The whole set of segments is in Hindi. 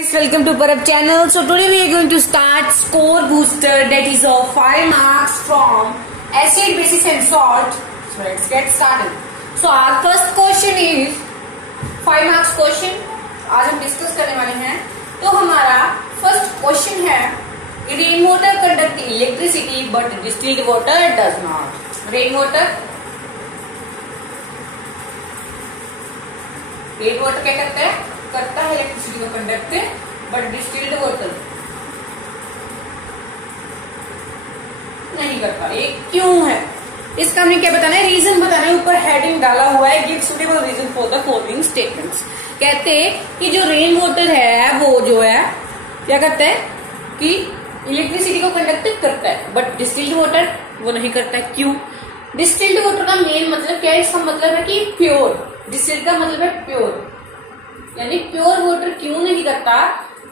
Welcome to Parab channel. So today we are going to start score booster that is of 5 marks from acid, basis and salt. So let's get started. So our first question is 5 marks question. आज हम डिस्कस करने वाले हैं. तो हमारा फर्स्ट क्वेश्चन है rain water conduct electricity but distilled water does not. Rain water क्या करता है इलेक्ट्रिसिटी को कंडक्ट बट डिस्टिल्ड वाटर नहीं करता. ये क्यों है इसका हमें क्या बताना है, रीजन बताना है. ऊपर हेडिंग डाला हुआ है give suitable reason for the following statements. कहते हैं कि जो रेन वाटर है वो जो है क्या करता है कि इलेक्ट्रिसिटी को कंडक्ट करता है बट डिस्टिल्ड वाटर वो नहीं करता है. क्यों? डिस्टिल्ड वाटर का मेन मतलब क्या है, इसका मतलब है कि प्योर. डिस्टिल्ड का मतलब है प्योर, यानी प्योर वाटर क्यों नहीं करता.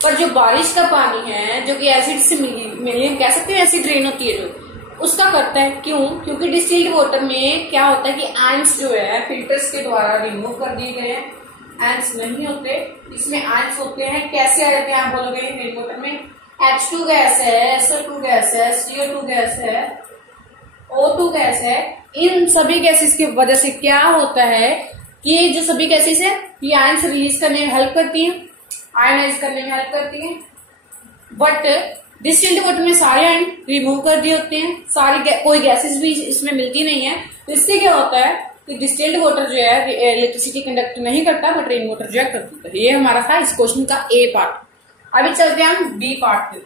पर जो बारिश का पानी है जो कि एसिड से मिली कह सकते हैं एसिड रेन होती है जो उसका करता है. क्यों? क्योंकि डिस्टिल्ड वाटर में क्या होता है कि आयंस जो है फिल्टर्स के द्वारा रिमूव कर दिए गए हैं. आयंस नहीं होते, इसमें आयंस होते हैं. कैसे आ जाते हैं आप बोलोगे रेन वाटर में? H2 गैस है, SO2 गैस है, CO2 गैस है, O2 गैस है. इन सभी गैसेस की वजह से क्या होता है कि ये जो सभी गैसेस है ये आयंस रिलीज करने में हेल्प करती हैं, आयनाइज करने में हेल्प करती हैं. बट डिस्टिल्ड वाटर में सारे आयन रिमूव कर दिए होते हैं, सारी कोई गैसेस भी इसमें मिलती नहीं है. तो इससे क्या होता है कि डिस्टिल्ड वाटर जो है इलेक्ट्रिसिटी कंडक्ट नहीं करता बट रेन वाटर जो है करता है. ये हमारा था इस क्वेश्चन का ए पार्ट. अभी चलते हैं हम बी पार्ट पे.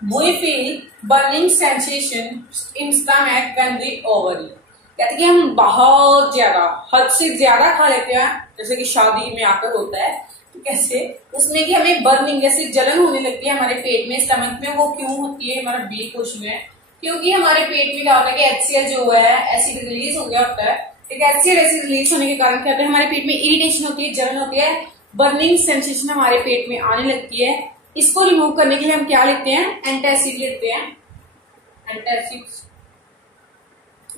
We feel burning sensation in stomach when we overeat. कहते कि हम बहुत ज्यादा हद से ज्यादा खा लेते हैं, जैसे कि शादी में आकर होता है. तो कैसे उसमें कि हमें बर्निंग जैसे जलन होने लगती है हमारे पेट में, स्टमक में. वो क्यों होती है हमारा बी क्वेश्चन है. क्योंकि हमारे पेट में क्या होता है कि HCl जो है एसिड रिलीज हो गया होता है. ठीक है, HCl एसिड रिलीज होने के कारण क्या होता है हमारे पेट में इरिटेशन होती है, जलन होती है, बर्निंग सेंसेशन हमारे पेट में आने लगती है. इसको रिमूव करने के लिए हम क्या लेते हैं? एंटासिड लेते हैं. एंटासिड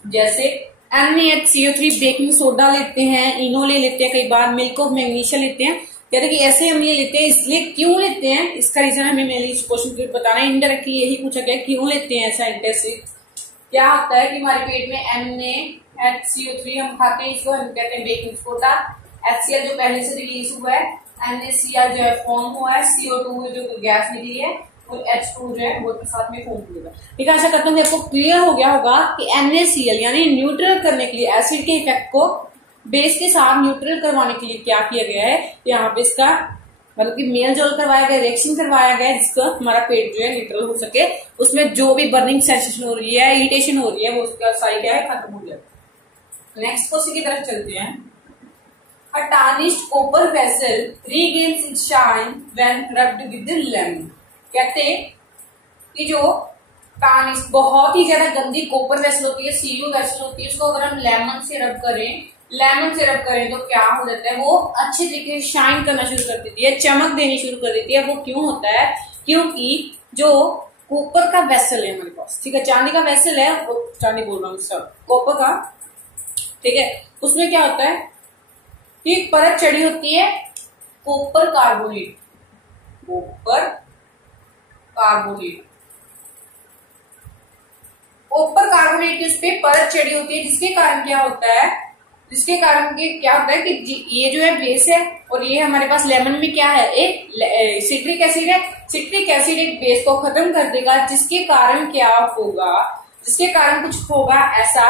जैसे NaHCO3, बेकिंग सोडा लेते हैं, इनो ले लेते हैं, कई बार मिल्क ऑफ मैग्नीशिया लेते हैं. कहते कि ऐसे हम ये लेते हैं. इसलिए क्यों लेते हैं इसका रीजन हमें मेरे इस क्वेश्चन को बताना है. इनडायरेक्टली यही पूछा गया क्यों लेते हैं ऐसा एंटासिड. क्या होता है कि हमारे पेट में NaHCO3 हम खाते हैं, इसको हम कहते हैं बेकिंग सोडा. HCl जो पहले से रिलीज हुआ है, NaCl जो है फॉर्म हुआ है, CO2 जो गैस निकली है और H2 जो है वो साथ में फॉर्म हुआ. ठीक है, आशा करता हूँ कि आपको क्लियर हो गया होगा कि NaCl यानी न्यूट्रल करने के लिए एसिड के इफेक्ट को बेस के साथ न्यूट्रल करवाने के लिए क्या किया गया है, यहाँ पे इसका मतलब कि मेल जोल करवाया गया, रिएक्शन करवाया गया जिसको हमारा पेट जो है न्यूट्रल हो सके. उसमें जो भी बर्निंग सेंसेशन हो रही है, इरिटेशन हो रही है, वो उसका सारी क्या है खत्म हो जाए. नेक्स्ट क्वेश्चन की तरफ चलते हैं. A tarnished copper vessel regains its shine when rubbed with the lemon. कहते कि जो tarnished बहुत ही ज्यादा गंदी कॉपर वेसल होती है, Cu वेसल होती है, उसको अगर हम लेमन से रब करें तो क्या हो जाता है, वो अच्छे तरीके से शाइन करना शुरू कर देती है, चमक देनी शुरू कर देती है. वो क्यों होता है? क्योंकि जो कॉपर का वेसल है हमारे पास, ठीक है, चांदी का वेसल है, चांदी बोल रहा हूँ सब कॉपर का, ठीक है, उसमें क्या होता है कि एक परत चढ़ी होती है कॉपर कार्बोनेट. कॉपर कार्बोनेट की उस पे परत चढ़ी होती है, जिसके कारण क्या होता है कि ये जो है बेस है और ये हमारे पास लेमन में क्या है, एक सिट्रिक एसिड है. सिट्रिक एसिड एक बेस को खत्म कर देगा, जिसके कारण क्या होगा, जिसके कारण कुछ होगा ऐसा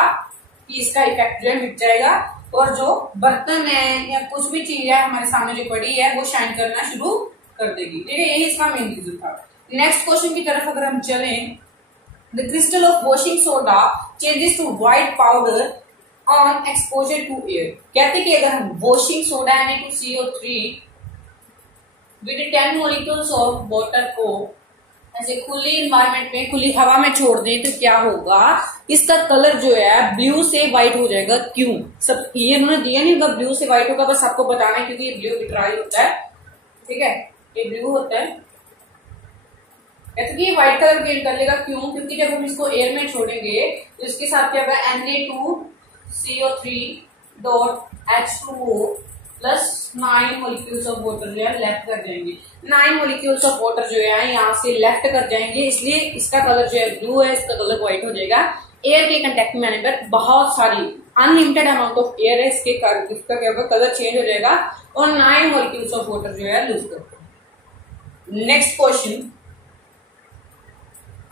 कि इसका इफेक्ट जो है मिट जाएगा और जो बर्तन है या कुछ भी चीज है हमारे सामने जो पड़ी है वो शाइन करना शुरू कर देगी. ठीक है, यही इसका मेन रीजन था. नेक्स्ट क्वेश्चन की तरफ अगर हम चलें, the crystal of washing soda changes to white powder on exposure to air. कहते कि अगर हम washing soda Na2CO3 with 10 molecules of water को ऐसे खुली इन्वायरमेंट में, खुली हवा में छोड़ दें तो क्या होगा, इसका कलर जो है ब्लू से व्हाइट हो जाएगा. क्यों? सब ये उन्होंने दिया नहीं होगा ब्लू से व्हाइट होगा, बस आपको बताना है क्योंकि ये ब्लू विट्राइल होता है. ठीक है, ये ब्लू होता है. कहते कि ये व्हाइट कलर गेन कर लेगा. क्यों? क्योंकि जब हम इसको एयर में छोड़ेंगे तो इसके साथ क्या होगा, Na2CO3 H2O plus 9 molecules of water जो है लेफ्ट कर जाएंगे। 9 मॉलिक्यूल्स ऑफ वाटर जो है यहाँ से लेफ्ट कर जाएंगे, इसलिए इसका कलर जो है ब्लू है, इसका कलर व्हाइट हो जाएगा। एयर के कंटेक्ट में आने पर बहुत सारी अनलिमिटेड अमाउंट ऑफ एयर है, इसके कारण इसका क्या होगा, कलर चेंज हो जाएगा और 9 मॉलिक्यूल्स ऑफ वाटर जो है लूज करते हैं। Next question,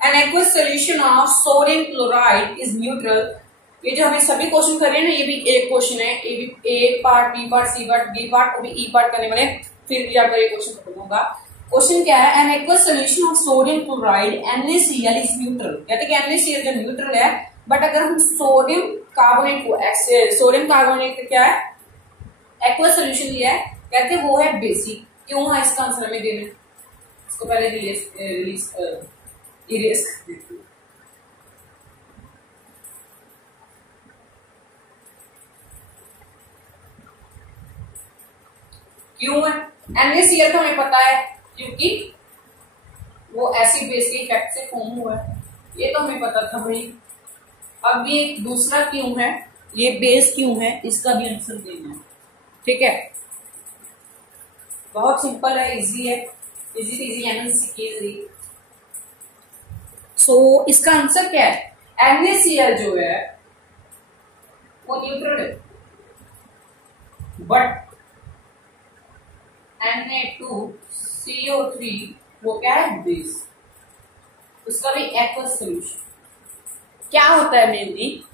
an aqueous solution of sodium chloride is neutral. ये जो हमें सभी क्वेश्चन कर रहे हैं ना, ये भी एक क्वेश्चन है, ये भी A part, B part, C part, D part और भी ई पार्ट करने वाले, फिर भी आपका ये क्वेश्चन खत्म होगा। क्वेश्चन क्या है, an aqueous solution of sodium chloride NaCl is neutral. कहते हैं कि NaCl जो न्यूट्रल है, बट अगर हम सोडियम कार्बोनेट को क्या है एक्वस सोल्यूशन लिया है, कहते हैं वो है बेसिक। क्यों है इसका आंसर हमें देना है, इसको पहले इरेज कर देते हैं। क्यों है, NaCl तो हमें पता है क्योंकि वो एसिड बेस के इफेक्ट से फॉर्म हुआ है, ये तो हमें पता था भाई। अब ये दूसरा क्यों है, ये बेस क्यों है, इसका भी आंसर देना है। ठीक है, बहुत सिंपल है, इजी है, इजी। सो इसका आंसर क्या है, NaCl जो है वो न्यूट्रल है, बट Na2CO3 वो क्या है, बेस, उसका भी एक्वस सोल्यूशन। क्या होता है मेनली,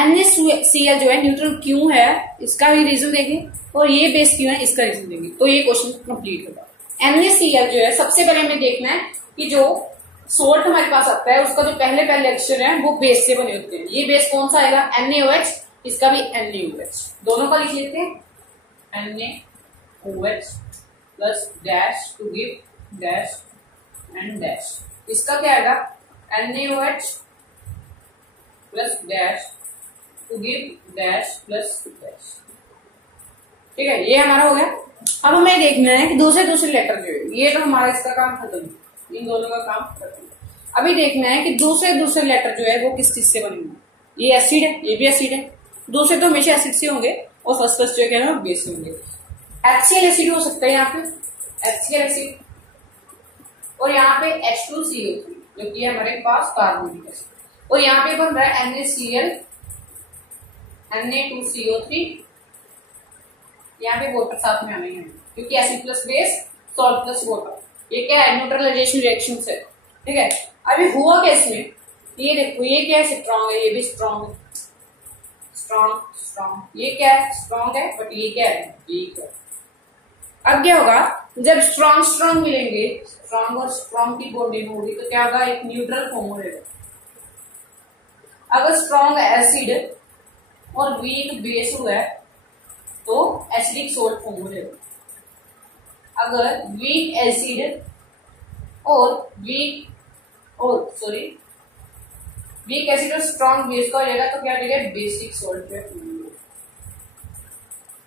NaCl जो है न्यूट्रल क्यों है, इसका भी रीजन देंगे, और ये बेस क्यों है, इसका रीजन देंगे, तो ये क्वेश्चन कंप्लीट होगा। NaCl जो है, सबसे पहले हमें देखना है कि जो सोल्ट हमारे पास आता है उसका जो पहले लेक्चर है वो बेस से बने होते हैं। ये बेस कौन सा आएगा, NaOH, इसका भी NaOH, दोनों का लिख लेते हैं, NaOH plus dash to give dash and dash. इसका क्या आएगा, NaOH plus dash to give dash plus dash. ठीक है, ये हमारा हो गया। अब हमें देखना है कि दूसरे लेटर जो है, ये तो हमारा इसका काम खत्म, इन दोनों का काम खत्म। अभी देखना है कि दूसरे लेटर जो है वो किस चीज से बने होंगे। ये एसिड है, ये भी एसिड है, दूसरे तो हमेशा एसिड से होंगे और फर्स्ट जो है ना बेस से होंगे। HCl एसिड हो सकता है यहाँ पे, HCl एसिड, और यहाँ पे H2CO3 जो कि हमारे पास कार्बोनिक एसिड, और यहाँ पे बन रहा है NaCl, Na2CO3, यहाँ पे वाटर साथ में आने हैं क्योंकि acid plus base, salt plus water, ये क्या है, न्यूट्रलाइजेशन रिएक्शन है। ठीक है, अभी हुआ क्या इसमें, ये देखो, ये क्या है, स्ट्रॉन्ग है, ये भी स्ट्रॉन्ग है, स्ट्रॉन्ग, ये क्या है, स्ट्रॉन्ग है, बट ये क्या है, वीक है। अब क्या होगा, जब स्ट्रॉन्ग मिलेंगे, स्ट्रॉन्ग और स्ट्रॉन्ग की बॉन्डिंग होगी तो क्या होगा, एक न्यूट्रल फॉर्म हो जाएगा। अगर स्ट्रॉन्ग एसिड और वीक बेस हुआ है तो एसिडिक सोल्ट फॉर्म हो जाएगा। अगर वीक एसिड और वीक एसिड और स्ट्रॉन्ग बेस का हो जाएगा तो क्या हो जाएगा, बेसिक सोल्ट।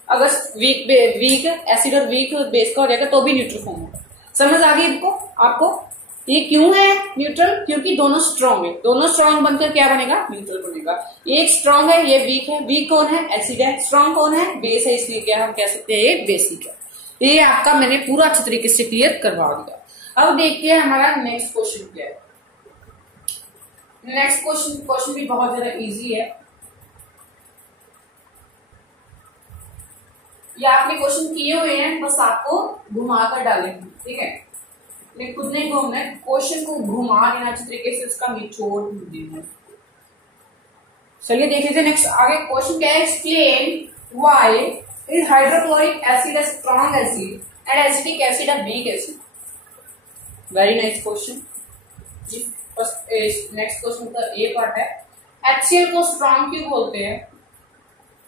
अगर वीक एसिड और वीक बेस का हो जाएगा तो भी न्यूट्रल फॉर्म होगा। समझ आ गई आपको ये क्यों है न्यूट्रल, क्योंकि दोनों स्ट्रॉन्ग है, दोनों स्ट्रॉन्ग बनकर क्या बनेगा, न्यूट्रल बनेगा। ये स्ट्रॉन्ग है, ये वीक है, वीक कौन है, एसिड है, स्ट्रॉन्ग कौन है, बेस है, इसलिए क्या हम कह सकते हैं ये बेसिक है। ये आपका मैंने पूरा अच्छे तरीके से क्लियर करवा दिया। अब देखते हैं हमारा नेक्स्ट क्वेश्चन क्या है। नेक्स्ट क्वेश्चन भी बहुत ज्यादा इजी है, ये आपने क्वेश्चन किए हुए हैं, बस आपको घुमा कर डालेंगे। ठीक है, खुद नहीं घूमना है, क्वेश्चन को घुमा देना अच्छी तरीके से, इसका निचोड़ देना। चलिए देख लीजिए नेक्स्ट आगे क्वेश्चन क्या है, explain why is hydrochloric acid a strong acid and acetic acid a weak acid. Very nice question. Next question का ए पार्ट है, HCl को स्ट्रॉन्ग क्यों बोलते हैं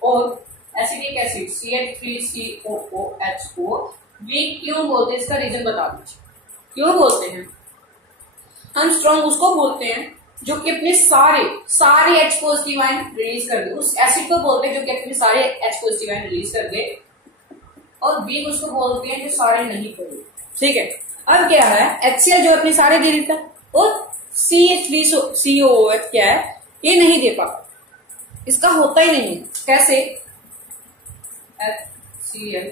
और एसिडिक एसिड CH3COOH को वीक क्यों बोलते हैं, इसका रीजन बता दीजिए। क्यों बोलते हैं हम स्ट्रॉन्ग, उसको बोलते हैं जो कि अपने सारे H पॉजिटिव आयन रिलीज कर दे, उस एसिड को बोलते हैं जो कि अपने सारे H पॉजिटिव आयन रिलीज कर दे, और वीक उसको बोलते हैं जो सारे नहीं कर दे। ठीक है, अब क्या है, HCl जो अपने सारे दे देता है और CH3COOH क्या है, ये नहीं दे पाता, इसका होता ही नहीं है। कैसे, Cl,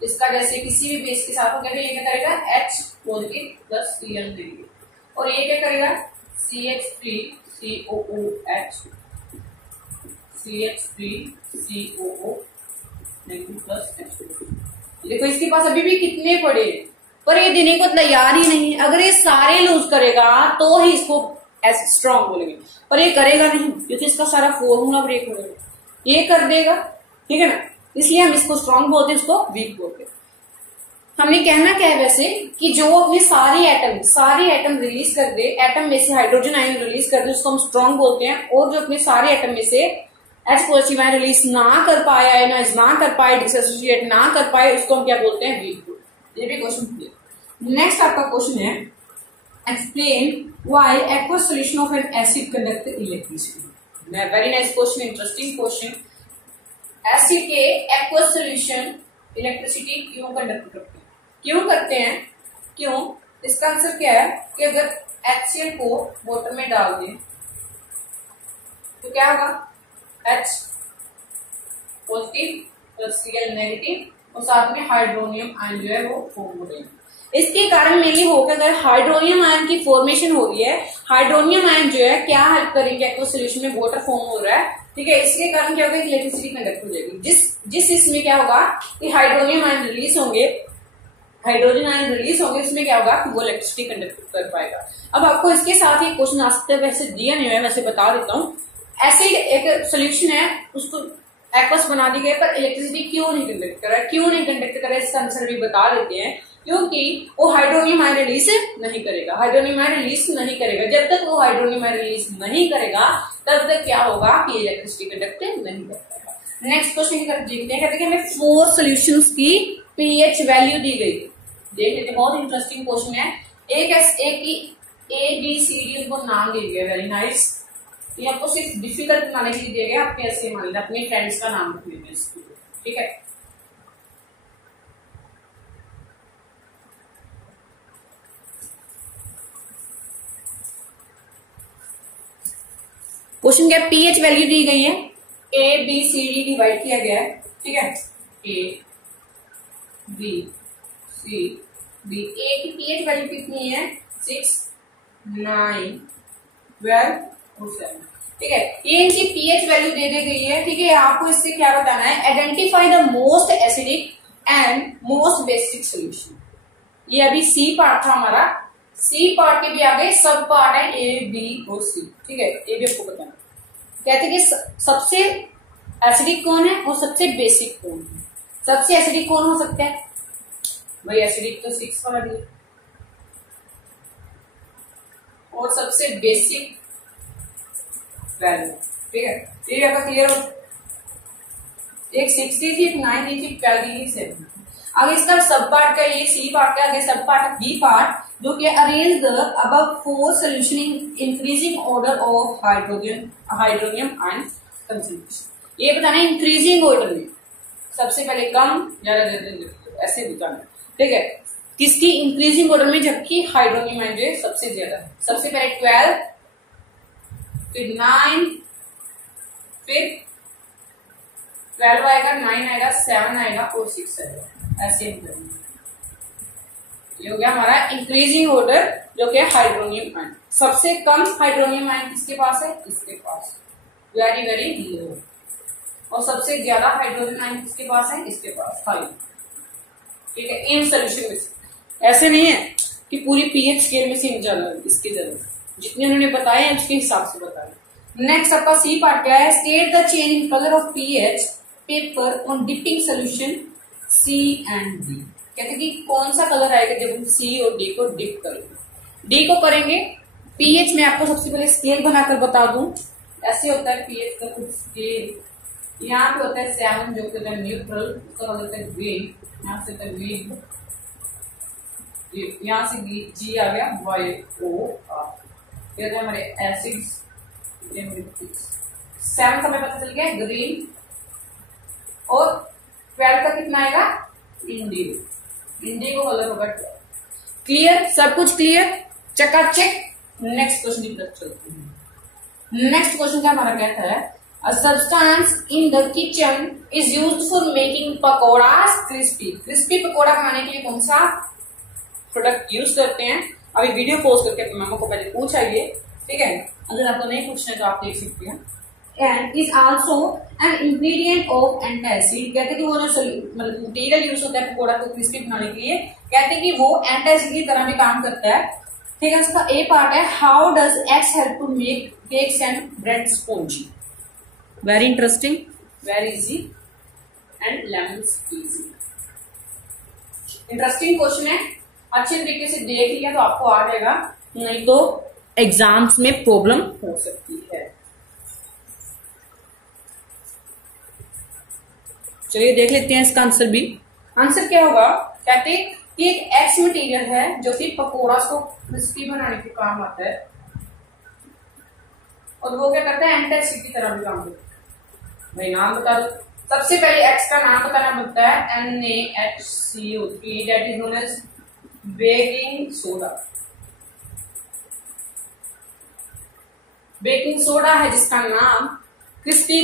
इसका जैसे किसी भी बेस के साथ हो गया तो ये क्या करेगा H positive plus Cl negative, और ये क्या करेगा CH free COOH, CH free COO negative plus H। देखो इसके पास अभी भी कितने पड़े, पर ये देने को तैयार ही नहीं है। अगर ये सारे लूज करेगा तो ही इसको स्ट्रॉन्ग बोलेंगे, पर ये करेगा नहीं क्योंकि इसका सारा फॉर्मूला ब्रेक हो गया। ये कर देगा, ठीक है ना, इसलिए हम इसको स्ट्रॉन्ग बोलते हैं, इसको वीक बोलते हैं। हमने कहना क्या है वैसे कि जो अपने सारे एटम रिलीज कर दे, एटम में से हाइड्रोजन आयन रिलीज कर दे, उसको हम स्ट्रॉन्ग बोलते हैं। और जो अपने सारे एटम में से H पॉजिटिव आयन रिलीज ना कर पाए, आयनाइज ना कर पाए, डिसोसिएट ना कर पाए, उसको हम क्या बोलते हैं वीक। ये भी क्वेश्चन क्लियर। नेक्स्ट आपका क्वेश्चन है explain why aqueous solution of N acid conduct electricity. Very nice question, interesting question. Acid के एक्वस सॉल्यूशन इलेक्ट्रिसिटी क्यों कंडक्ट करते हैं, क्यों करते हैं, क्यों? इसका आंसर क्या है कि अगर HCl को वाटर में डाल दें तो क्या होगा, H positive plus Cl negative और साथ में हाइड्रोनियम आयन जो है वो फॉर्म हो रहे हैं। इसके कारण मेनली होगा अगर हाइड्रोनियम आयन की फॉर्मेशन हो रही है, हाइड्रोनियम आयन जो है क्या हेल्प करेंगे एक्वस सॉल्यूशन में, वाटर फॉर्म हो रहा है, ठीक है। इसके कारण क्या होगा, इलेक्ट्रिसिटी कंडक्ट हो जाएगी। जिस इसमें क्या होगा कि हाइड्रोनियम आयन रिलीज होंगे, हाइड्रोजन आयन रिलीज होंगे, इसमें क्या होगा कि वो इलेक्ट्रिसिटी कंडक्ट कर पाएगा। अब आपको इसके साथ ही क्वेश्चन आ सकते हैं, वैसे दिया नहीं है, वैसे बता देता हूँ। एसिड एक सोल्यूशन है, उसको एक्वस बना दी गई, पर इलेक्ट्रिसिटी क्यों नहीं कंडक्ट कर रहा है, क्यों नहीं कंडक्ट कर रहा है, इसका आंसर भी बता देते हैं। क्योंकि वो हाइड्रोनियम आयन रिलीज नहीं करेगा, हाइड्रोनियम आयन रिलीज नहीं करेगा। जब तक वो हाइड्रोनियम आयन रिलीज नहीं करेगा तब तक क्या होगा कि इलेक्ट्रिसिटी कंडक्ट नहीं कर पाएगा। नेक्स्ट क्वेश्चन की तरफ देखते हैं। कहते हैं हमें 4 सॉल्यूशंस की पीएच वैल्यू दी गई। देख लेते हैं, बहुत इंटरेस्टिंग क्वेश्चन है। एक की ABCD उसको नाम दे दिया, वेरी नाइस। ये आपको सिर्फ डिफिकल्ट बनाने के लिए दिया गया, आपके ऐसे मान लेना, अपने फ्रेंड्स का नाम रख लेंगे, ठीक है। क्वेश्चन क्या, पीएच वैल्यू दी गई है, ABCD डिवाइड किया गया है, ठीक है, ABCD। ए की पीएच वैल्यू कितनी है, 6, 9, 12 और 7, ठीक है। ये इनकी पीएच वैल्यू दे दी गई है, ठीक है। आपको इससे क्या बताना है, identify the most acidic and most basic solution. ये अभी सी पार्ट था हमारा, सी पार्ट के भी आगे सब पार्ट है A, B और C, ठीक है। ये भी आपको बताना। कहते हैं कि सबसे एसिडिक कौन है और सबसे बेसिक कौन है। सबसे एसिडिक कौन हो सकता है भाई, एसिडिक तो 6 वाला दिया, और सबसे बेसिक 12, ठीक है। ये आपका क्लियर हो, एक 6 दी थी, एक 9 दी थी, 12 दी थी, 7। आगे इसका सब पार्ट का, ये सी पार्ट का, आगे सब पार्ट बी पार्ट, जो कि arrange the above 4 solution in increasing order of hydronium ion concentration. ये बताना है इंक्रीजिंग ऑर्डर में, सबसे पहले कम, ज्यादा, ऐसे बताना, ठीक है। किसकी इंक्रीजिंग ऑर्डर में, जबकि हाइड्रोनियम आयन जो है सबसे ज्यादा है। सबसे पहले 12, फिर 9, फिर 12 आएगा, 9 आएगा, 7 आएगा और 6 आएगा, ऐसे हम करेंगे। ये हो गया हमारा इंक्रीजिंग ऑर्डर, जो कि हाइड्रोनियम आयन। सबसे कम हाइड्रोनियम आयन किसके पास है, इसके पास, वेरी वेरी लो। और सबसे ज्यादा हाइड्रोजन आयन किसके पास है, इसके पास, हाई, ठीक है। इन सोल्यूशन में से ऐसे नहीं है कि पूरी पीएच स्केल में से ज्यादा, इसके ज्यादा, जितने उन्होंने बताए हैं उसके हिसाब से बताए। नेक्स्ट आपका सी पार्ट क्या है, state the change in colour of pH paper on dipping solution C and D. कहते हैं कि कौन सा कलर आएगा जब हम सी और डी को डिप करेंगे। डी को करेंगे पीएच में, आपको सबसे पहले स्केल बनाकर बता दूं, ऐसे होता है पीएच का कुछ स्केल। यहाँ पे होता है 7 जो होता है न्यूट्रल, उसका कलर होता है ग्रीन, यहाँ से होता है ग्रीन, यहाँ से जी आ गया, YOR, ये हमारे एसिड्स। 7 का हमें पता चल गया ग्रीन, और 12 का कितना आएगा, इंडिगो, इंडिगो कलर होगा 12। क्लियर, सब कुछ क्लियर, चकाचक। नेक्स्ट क्वेश्चन की तरफ चलते हैं। नेक्स्ट क्वेश्चन का हमारा कहता है A substance in the kitchen is used for making pakoras crispy. crispy pakora बनाने के लिए कौन सा प्रोडक्ट यूज करते हैं? अभी वीडियो पोस्ट करके अपने मामा को पहले पूछा ये, ठीक है? अगर आपको नहीं पूछना है तो आप देख सकते हैं. And is also an ingredient of antacid. कहते हैं कि वो जो मतलब मटेरियल यूज होता है पकौड़ा को क्रिस्पी बनाने के लिए, कहते हैं कि वो एंटासिड की तरह भी काम करता है. ठीक है, इसका ए पार्ट है how does X help to make cakes and bread spongy. Very interesting, very easy and lemon easy. Interesting question है, अच्छे तरीके से देख लिया तो आपको आ जाएगा, नहीं तो एग्जाम्स में प्रॉब्लम हो सकती है. चलिए देख लेते हैं इसका आंसर भी. आंसर क्या होगा? कहते हैं कि एक एक्स मटेरियल है जो कि पकौड़ा को क्रिस्पी बनाने के काम आता है, और वो क्या करता है एंटासिड की तरह भी काम करता है. भाई नाम बता दो. सबसे पहले एक्स का नाम बताना पड़ता है NaHCO3, that is known as baking soda. Baking soda है जिसका नाम क्रिस्पी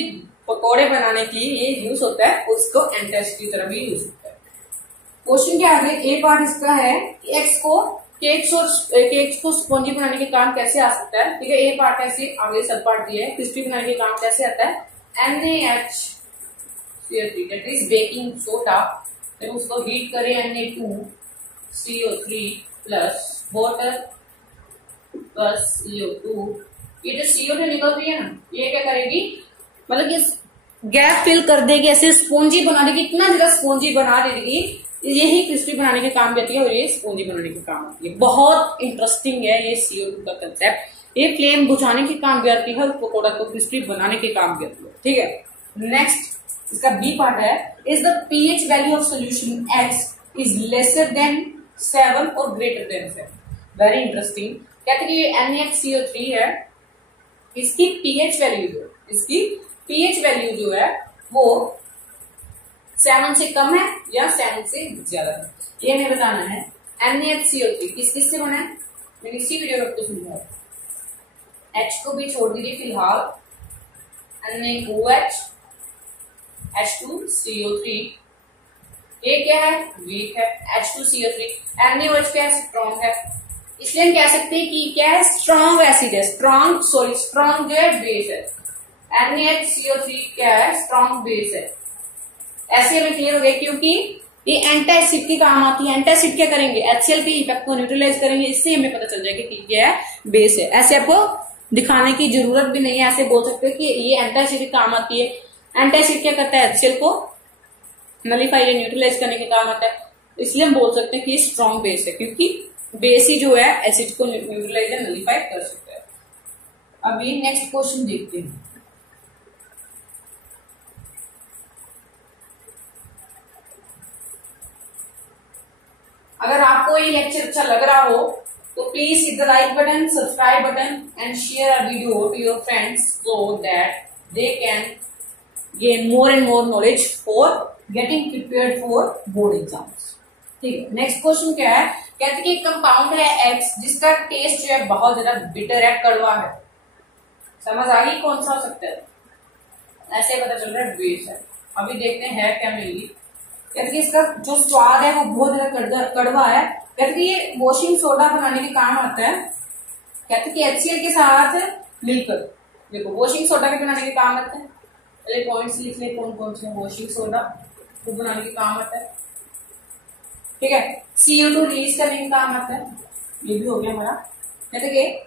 पकौड़े बनाने के लिए यूज होता है, उसको एंटासिड की तरह भी यूज होता है. क्वेश्चन के आगे ए पार्ट इसका है कि एक्स को केक्स को स्पॉन्जी बनाने के काम कैसे आ सकता है. ठीक है, ए पार्ट ऐसे आगे सब पार्ट दिया है. क्रिस्पी बनाने के काम कैसे आता है? NaHCO3 that is baking soda. जब उसको हीट करें Na2CO3 plus water plus CO2, ये जो CO2 निकल रही है ना, ये क्या करेगी, मतलब कि गैप फिल कर देगी, ऐसे स्पॉन्जी बना देगी, इतना ज्यादा स्पॉन्जी बना देगी. यही क्रिस्पी बनाने के काम भी आती है और ये स्पॉन्जी बनाने के काम आती है. बहुत इंटरेस्टिंग है ये CO2 का कंसेप्ट. ये फ्लेम बुझाने के काम भी आती है और पकौड़ा को क्रिस्पी बनाने के काम भी आती है. ठीक है, नेक्स्ट इसका बी पार्ट है is the pH value of solution X is lesser than 7 और ग्रेटर देन 7. Very interesting. कहते हैं कि ये NaHCO3 है, इसकी pH वैल्यू जो है वो 7 से कम है या 7 से ज्यादा है, ये हमें बताना है. NaHCO3 किस से बना है मैंने इसी वीडियो में आपको समझाया. H को भी छोड़ दीजिए फिलहाल. NaOH H2CO3, ये क्या है? वीक है. H2CO3 NaOH क्या है? स्ट्रॉन्ग है. इसलिए हम कह सकते हैं कि क्या है? स्ट्रॉन्ग एसिड है. स्ट्रॉन्ग जो है बेस है. NaHCO3 क्या है? स्ट्रॉन्ग बेस है. ऐसे हमें क्लियर हो गया क्योंकि ये एंटासिड की काम आती है. एंटासिड क्या करेंगे? HCl के इफेक्ट को न्यूट्रलाइज करेंगे. इससे हमें पता चल जाएगा कि क्या है? बेस है. ऐसे आपको दिखाने की जरूरत भी नहीं है, ऐसे बोल सकते हैं कि ये एंटासिड की काम आती है. एंटासिड क्या करता है? HCl को नलीफाई या न्यूट्रलाइज करने के काम आता है. इसलिए हम बोल सकते हैं कि ये स्ट्रॉन्ग बेस है क्योंकि बेस ही जो है एसिड को न्यूट्रलाइज या नलीफाई कर सकता है. अभी नेक्स्ट क्वेश्चन देखते हैं. अगर आपको ये लेक्चर अच्छा लग रहा हो तो please hit the like button, subscribe button and share our video to your friends so that they can gain more and more knowledge for getting prepared for board exams. ठीक है, नेक्स्ट क्वेश्चन क्या है? कहते हैं कि कंपाउंड है एक्स जिसका टेस्ट जो है बहुत ज्यादा बिटर है, कड़वा है. समझ आ गई कौन सा हो सकता है? ऐसे पता चल रहा है बेस है. अभी देखते हैं क्या मिलेगी. कहते इसका जो स्वाद है वो बहुत ज्यादा कड़वा है. कहते ये वॉशिंग सोडा बनाने के काम आता है. कहते कि HCl के साथ मिलकर, देखो वॉशिंग सोडा के बनाने के काम आता है. पहले पॉइंट्स लिख ले कौन कौन से. वॉशिंग सोडा वो बनाने के काम आता है. ठीक है, CO2 रिलीज करने के काम आता है. ये भी हो गया हमारा. कहते कि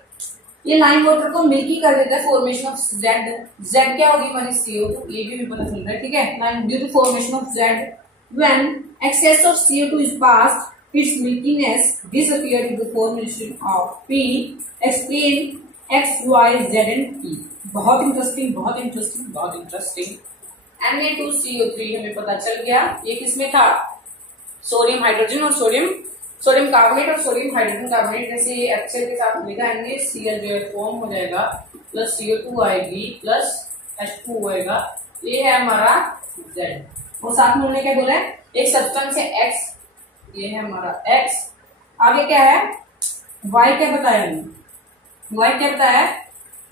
ये लाइम वाटर को मिल्की कर देता है, फॉर्मेशन ऑफ Z क्या होगी हमारी? CO2. ये भी पता चल रहा है. ठीक है, due to formation of Z when excess of CO2 is passed, its milkiness disappeared in the formation of P. Explain X, Y, Z and P. बहुत इंटरेस्टिंग, बहुत इंटरेस्टिंग, बहुत इंटरेस्टिंग. Na2CO3 हमें पता चल गया. ये किसमें था? सोडियम हाइड्रोजन और सोडियम कार्बोनेट और सोडियम हाइड्रोजन कार्बोनेट. जैसे HCl के साथ मिलेगा NaCl जो है फॉर्म हो जाएगा, प्लस CO2 आएगी, प्लस H2 होएगा. ये है हमारा Z. और साथ में उन्होंने क्या बोला है? एक सब्सटेंस है X, ये है हमारा X. आगे क्या है? Y क्या बताया हमने? Y क्या बताया?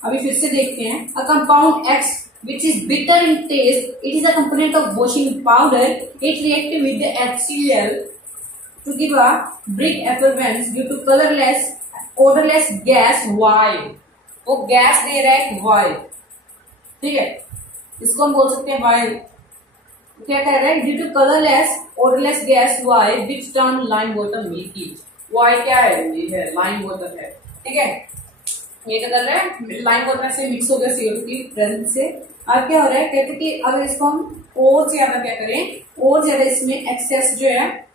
अभी फिर से देखते हैं. A compound X which is bitter in taste. It is a component of washing powder. It reacts with the HCl to give a brick appearance due to colorless, odorless gas. Why? वो गैस दे रहा है वाई, ठीक है, इसको हम बोल सकते हैं वाई। क्या कह रहा है? Due to colourless odorless gas Y which turn lime water milky. Y क्या है? ये है लाइम वाटर है, ठीक है। ये क्या कर रहा है? लाइम वाटर से मिक्स हो गया CO2 की प्रेजेंस से। अब क्या हो रहा है? कहते हैं कि अगर इसको हम और ज्यादा क्या करें, और ज्यादा इसमें एक्सेस जो है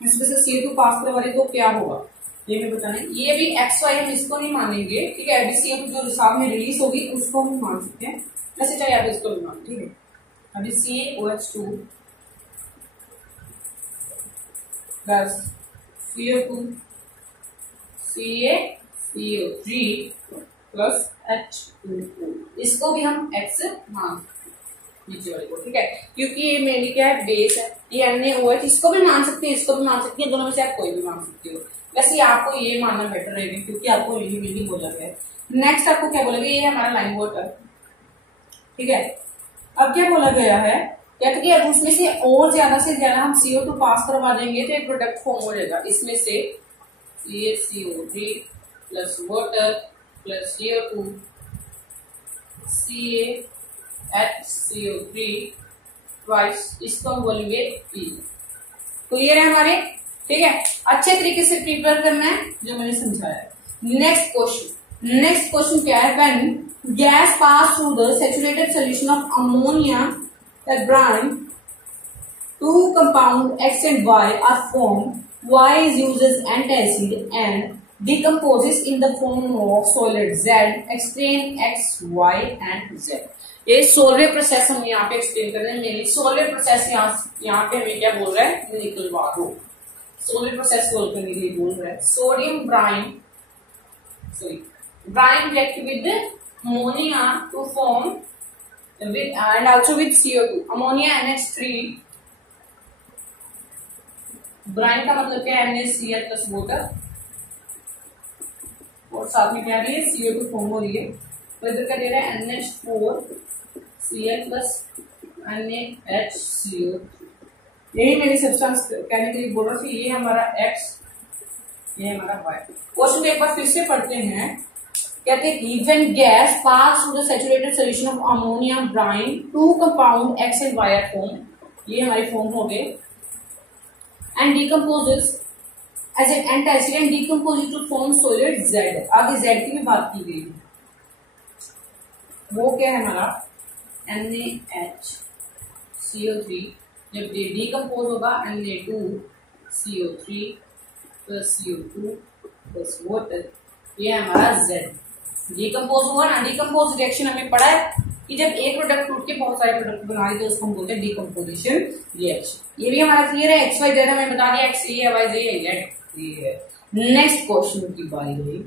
इसमें से CO2 पास करवा रहे तो क्या होगा, ये भी बताना है। ये भी XY हम इसको नहीं मानेंगे, ठीक है। अभी CO2 जो साथ में रिलीज होगी उसको हम मान सकते हैं, वैसे चाहे आप इसको भी मान, ठीक है। अभी CaOH2 plus CO2 CaCO3 plus H2O, इसको भी हम X मान नीचे वाले को, ठीक है, क्योंकि ये मेनली क्या है? बेस है। ये NaOH इसको भी मान सकते हैं, इसको भी मान सकते हैं, दोनों में से आप कोई भी मान सकते हो। वैसे आपको ये मानना बेटर रहेगा क्योंकि आपको ये भी बोला गया है। नेक्स्ट आपको क्या बोला गया? ये हमारा लाइम वाटर, ठीक है। अब क्या बोला गया है? कहते कि अब उसमें से और ज्यादा से ज्यादा हम CO2 पास करवा देंगे तो एक प्रोडक्ट फॉर्म हो जाएगा। इसमें से CaCO3 plus water plus CO2 CaHCO3 twice, इसको हम बोलेंगे P। क्लियर है हमारे, ठीक है। अच्छे तरीके से प्रिपेयर करना है जो मैंने समझाया। नेक्स्ट क्वेश्चन क्या है? When gas pass through the saturated solution of ammonia and brine, two compound X and Y are form. Y is used as antacid and decomposes in the form of solid Z. Explain X, Y and Z. ये सोलवे प्रोसेस हम यहाँ पे एक्सप्लेन कर रहे हैं। मेनली सोलवे प्रोसेस यहाँ पे हमें क्या बोल रहा है? निकलवा दो। सोलवे प्रोसेस सोल्व करने के लिए बोल रहा है। Sodium brine react with ammonia to form with and also with CO2 ammonia NH3। Brine का मतलब क्या है? NaCl प्लस वाटर, और साथ में क्या है? CO2 फॉर्म हो रही है, तो इधर क्या दे रहा है? NH4Cl plus NaHCO। यही मेरी सब्सटेंस कहने के लिए बोल रहा थी। ये हमारा X, ये हमारा Y। क्वेश्चन एक बार फिर से पढ़ते हैं। कहते हैं कि when gas pass through the saturated solution of ammonia brine, two compound X and Y are form. ये हमारे फॉर्म हो गए and decomposes as an antacid and decompose to form solid Z। आगे Z की भी बात की गई है, वो क्या है हमारा? NaHCO3 जब ये डिकम्पोज होगा Na2CO3 plus CO2 plus water, ये हमारा Z डिकम्पोज हुआ ना। डिकम्पोज रिएक्शन हमें पढ़ा है कि जब एक प्रोडक्ट टूट के बहुत सारे प्रोडक्ट बना रहे तो उसको हम बोलते हैं डिकम्पोजिशन रिएक्शन। ये भी हमारा क्लियर है। XYZ हमें बता दिया, X ये है, Y ये है, Z है। नेक्स्ट क्वेश्चन की बारी है।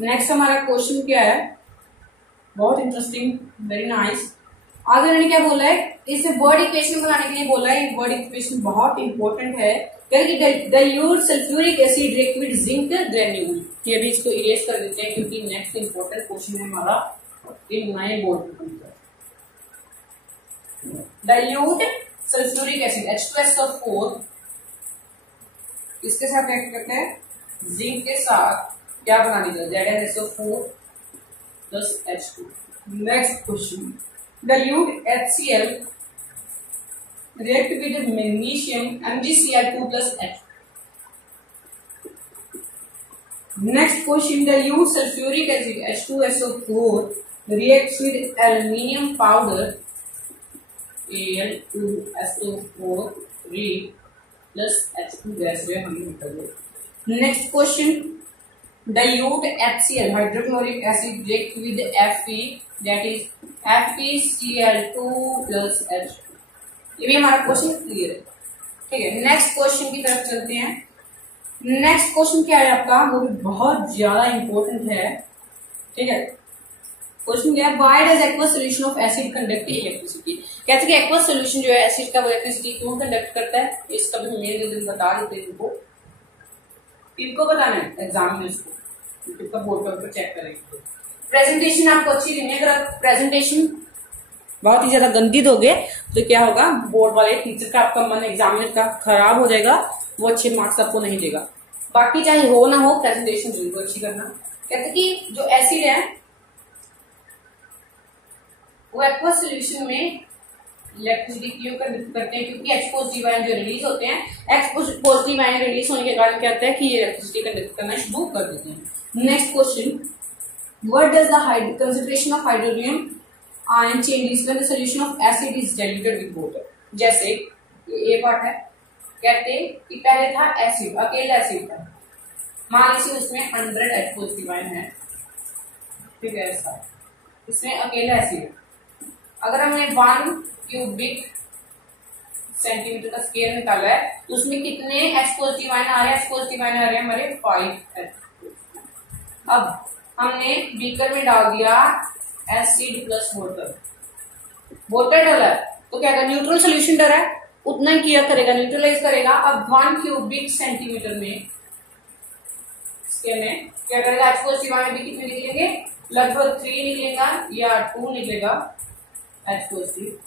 नेक्स्ट हमारा क्वेश्चन क्या है? बहुत इंटरेस्टिंग, वेरी नाइस। आगे उन्होंने क्या बोला है? इसे वर्ड इक्वेशन बनाने के लिए बोला है। वर्ड इक्वेशन बहुत इंपॉर्टेंट है। Dilute sulphuric acid react with zinc granule. ये भी इसको इरेज कर देते हैं क्योंकि नेक्स्ट इंपॉर्टेंट क्वेश्चन है हमारा इन नए बोर्ड पर। डाइल्यूट सल्फ्यूरिक एसिड H2SO4 इसके साथ रिएक्ट करते हैं जिंक के साथ, क्या बना देगा? ZnSO4 plus H2। Next question, dilute HCl react with magnesium MgCl2 plus H। Next question, dilute sulfuric acid H2SO4 reacts with aluminium powder Al2SO4 plus H2 gas जो हमें निकल गया। Next question, dilute HCl hydrochloric acid react with Fe, that is FeCl2 plus H। ये भी हमारा क्वेश्चन क्लियर है, ठीक है। नेक्स्ट क्वेश्चन की तरफ चलते हैं। नेक्स्ट क्वेश्चन क्या है आपका? वो भी बहुत ज्यादा इंपॉर्टेंट है, ठीक है। क्वेश्चन क्या है? Why does aqueous solution of acid conduct electricity. कहते हैं कि एक्वस सॉल्यूशन जो है एसिड का वो इलेक्ट्रिसिटी क्यों कंडक्ट करता है? इसका भी मेरे दिन बता देते हैं इनको बताना है एग्जाम में, इसको बोर्ड पर चेक करेंगे। प्रेजेंटेशन आपको अच्छी देनी है। अगर आप प्रेजेंटेशन बहुत ही ज्यादा गंदी दोगे तो क्या होगा, बोर्ड वाले टीचर का, आपका मन एग्जामिनर का खराब हो जाएगा, वो अच्छे मार्क्स आपको नहीं देगा। बाकी चाहे हो ना हो, प्रेजेंटेशन जरूर अच्छी करना। कहते कि जो एसिड है वो एक्वस सोल्यूशन में इलेक्ट्रिसिटी क्यों करते हैं, क्योंकि H पॉजिटिव आयन जो रिलीज होते हैं, H पॉजिटिव आयन रिलीज होने के कारण क्या होता है कि ये इलेक्ट्रिसिटी कंडक्ट करना शुरू कर देते हैं। Next question, what does the concentration of hydronium ion changes when the solution of acid is diluted with water. जैसे ये पार्ट है, कहते हैं कि पहले था एसिड, अकेला एसिड था, मान लीजिए उसमें 100 H पॉजिटिव आयन है, ठीक है, ऐसा इसमें अकेला एसिड है। अगर हमने 1 क्यूबिक सेंटीमीटर का स्केल निकाला है तो उसमें कितने H पॉजिटिव आयन आ रहे हैं, H पॉजिटिव आयन आ रहे हैं हमारे 5 H। अब हमने बीकर में डाल दिया एसिड प्लस वाटर, वाटर डाला तो क्या करेगा, न्यूट्रल सोल्यूशन डरा है, उतना ही किया करेगा, न्यूट्रलाइज करेगा। अब 1 क्यूबिक सेंटीमीटर में स्केल में क्या करेगा, H पॉजिटिव आयन भी कितने निकलेंगे, लगभग 3 निकलेगा या 2 निकलेगा H पॉजिटिव।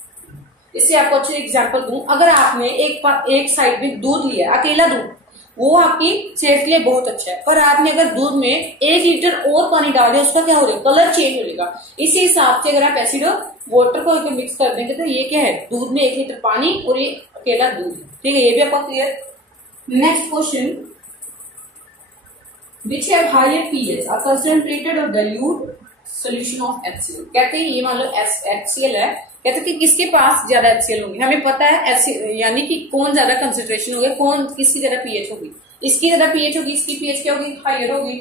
इससे आपको अच्छे एग्जांपल दूं, अगर आपने एक साइड में दूध लिया, अकेला दूध, वो आपकी सेहत के लिए बहुत अच्छा है, पर आपने अगर दूध में 1 लीटर और पानी डाल दिया, उसका क्या हो जाएगा, कलर चेंज हो जाएगा। इसी हिसाब से अगर आप एसिड और वाटर को मिक्स कर देंगे तो ये क्या है, दूध में 1 लीटर पानी और ये अकेला दूध, ठीक है, ये भी आपको clear. Next question, which have higher pH are concentrated or dilute solution of HCl। कहते हैं ये मान लो HCl है, कहते हैं कि किसके पास ज्यादा HCl होगी, हमें पता है यानी कि कौन ज्यादा कंसेंट्रेशन होगी, कौन किसकी ज्यादा पीएच होगी, इसकी ज्यादा पीएच होगी, इसकी पीएच क्या होगी, हायर होगी,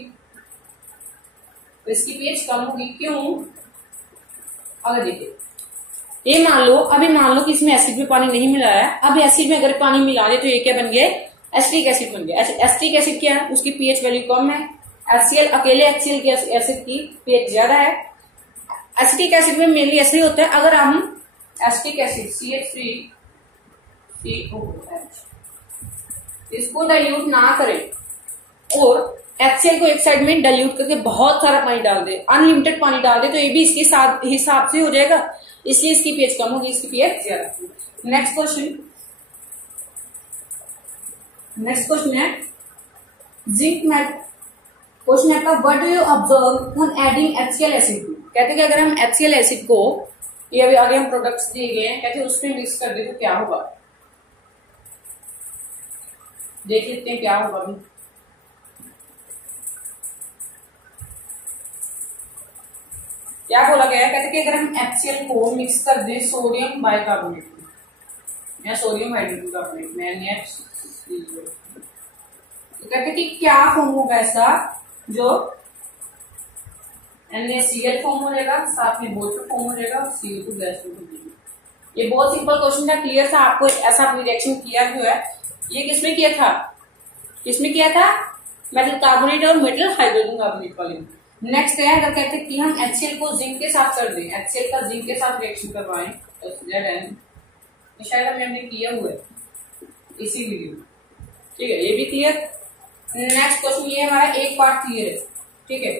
तो इसकी पीएच कम होगी। क्यों, अगर देखिए ये मान लो कि इसमें एसिड में पानी नहीं मिलाया है, अब एसिड में अगर पानी मिला दे तो ये क्या बन गया, एसिटिक एसिड बन गया। एसिटिक एसिड क्या है, उसकी पीएच वैल्यू कम है, HCl अकेले HCl के एसिड की पीएच ज्यादा है। एसिटिक एसिड में मेनली ऐसे ही होता है, अगर हम एसिटिक एसिड CH3COH इसको डाइल्यूट ना करें और HCl को एक साइड में डाइल्यूट करके बहुत सारा पानी डाल दे, अनलिमिटेड पानी डाल दे, तो ये भी इसके साथ हिसाब से हो जाएगा, इसलिए इसकी पीएच कम होगी, इसकी पीएच ज्यादा। नेक्स्ट क्वेश्चन है जिंक मेट, क्वेश्चन है what do you observe on adding HCl acid. कहते हैं कि अगर हम HCl एसिड को, ये अभी आगे हम प्रोडक्ट्स दिए गए हैं, कहते हैं उसमें मिक्स कर दे तो क्या होगा, देख लेते हैं क्या होगा। क्या बोला गया है, कहते हैं कि अगर हम HCl को मिक्स कर दें सोडियम बाइकार्बोनेट या सोडियम हाइड्रोजन कार्बोनेट में, तो कहते हैं कि क्या फॉर्म होगा ऐसा, जो NaCl फॉर्म हो जाएगा, साथ में वाटर फॉर्म हो जाएगा, CO2 गैस फॉर्म हो जाएगी। ये बहुत सिंपल क्वेश्चन था, क्लियर था, आपको ऐसा आपने रिएक्शन किया क्यों है, ये किसमें किया था, मेटल कार्बोनेट और मेटल हाइड्रोजन कार्बोनेट वाले। नेक्स्ट है, अगर कहते हैं कि हम HCl को जिंक के साथ कर दें, HCl का जिंक के साथ रिएक्शन करवाएं तो शायद हमने किया हुआ है इसी वीडियो, ठीक है, ये भी क्लियर। नेक्स्ट क्वेश्चन ये हमारा एक पार्ट क्लियर है, ठीक है।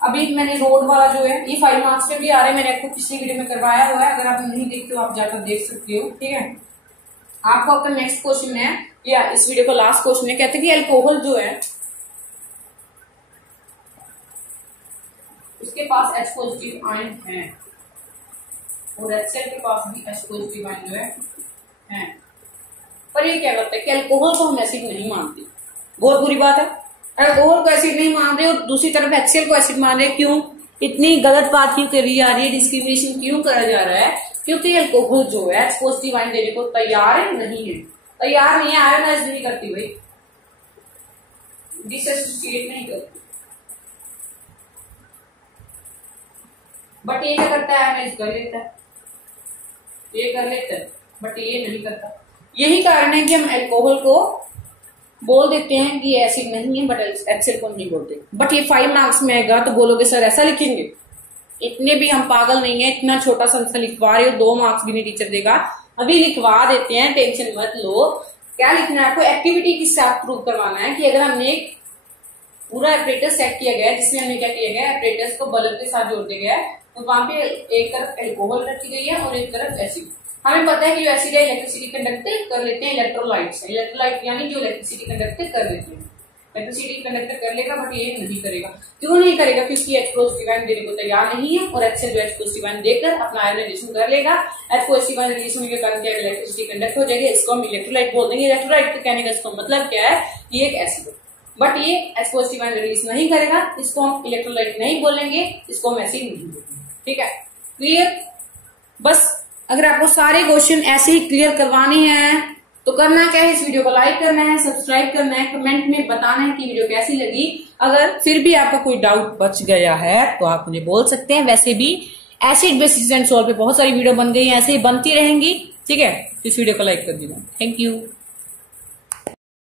अभी मैंने रोड वाला जो है ये 5 मार्क्स पे भी आ रहा है, मैंने आपको पिछली वीडियो में करवाया हुआ है, अगर आप नहीं देखते हो आप जाकर देख सकते हो, ठीक है। आपको आपका नेक्स्ट क्वेश्चन है, या इस वीडियो का लास्ट क्वेश्चन है, कहते हैं कि अल्कोहल जो है उसके पास H पॉजिटिव आयन है और HCl के पास भी H पॉजिटिव आयन जो है, पर ये क्या करता है कि अल्कोहल को हम एसिड नहीं मानते, बहुत बुरी बात है, अल्कोहल को एसिड नहीं मान रहे और दूसरी तरफ HCl को एसिड मान रहे, क्यों, इतनी गलत बात क्यों करी जा रही है, डिस्क्रिमिनेशन क्यों करा जा रहा है, क्योंकि अल्कोहल जो है H पॉजिटिव आयन देने को तैयार नहीं है, आयनाइज नहीं करती भाई, डिसोसिएट नहीं करती, बट ये क्या करता है, आयनाइज कर लेता है, ये कर लेता है, बट ये नहीं करता। यही कारण है कि हम अल्कोहल को बोल देते हैं कि ये एसिड नहीं है, बट HCl को नहीं बोलते। बट ये 5 मार्क्स में आएगा तो बोलोगे सर ऐसा लिखेंगे, इतने भी हम पागल नहीं है, इतना छोटा सा लिखवा रहे हो, 2 मार्क्स भी नहीं टीचर देगा, अभी लिखवा देते हैं, टेंशन मत लो। क्या लिखना है आपको, एक्टिविटी के साथ प्रूव करवाना है कि अगर हमने पूरा एपरेटस सेट किया गया है, जिसमें हमने क्या किया गया है, एपरेटस को बल्ब के साथ जोड़ दिया गया है। तो वहां पे एक तरफ एल्कोहल रखी गई है और एक तरफ एसिड। हमें पता है कि जो एसिड है इलेक्ट्रिसिटी कंडक्ट कर लेते हैं इलेक्ट्रोलाइट्स। इलेक्ट्रोलाइट यानी जो इलेक्ट्रिसिटी कंडक्ट कर लेते हैं, इलेक्ट्रिसिटी कंडक्ट कर लेगा, बट ये नहीं करेगा। क्यों नहीं करेगा? क्योंकि H पॉजिटिव आयन देने को तैयार नहीं है, और HCl जो H पॉजिटिव आयन देकर अपना आयनाइजेशन कर लेगा। H पॉजिटिव आयन रिलीज होने के कारण क्या इलेक्ट्रिसिटी कंडक्ट हो जाएगी, इसको हम इलेक्ट्रोलाइट बोल देंगे। इलेक्ट्रोलाइट कहने का इसका मतलब क्या है, ये एक एसिड है, बट ये H पॉजिटिव आयन रिलीज नहीं करेगा, इसको हम इलेक्ट्रोलाइट नहीं बोलेंगे, इसको हम एसिड नहीं बोलेंगे। ठीक है, क्लियर? बस अगर आपको सारे क्वेश्चन ऐसे ही क्लियर करवाने हैं तो करना क्या है, इस वीडियो को लाइक करना है, सब्सक्राइब करना है, कमेंट में बताना है कि वीडियो कैसी लगी। अगर फिर भी आपका कोई डाउट बच गया है तो आप मुझे बोल सकते हैं। वैसे भी एसिड बेसिस एंड सॉल्ट पे बहुत सारी वीडियो बन गई हैं, ऐसे ही बनती रहेंगी। ठीक है, इस वीडियो को लाइक कर दीजिए। Thank you.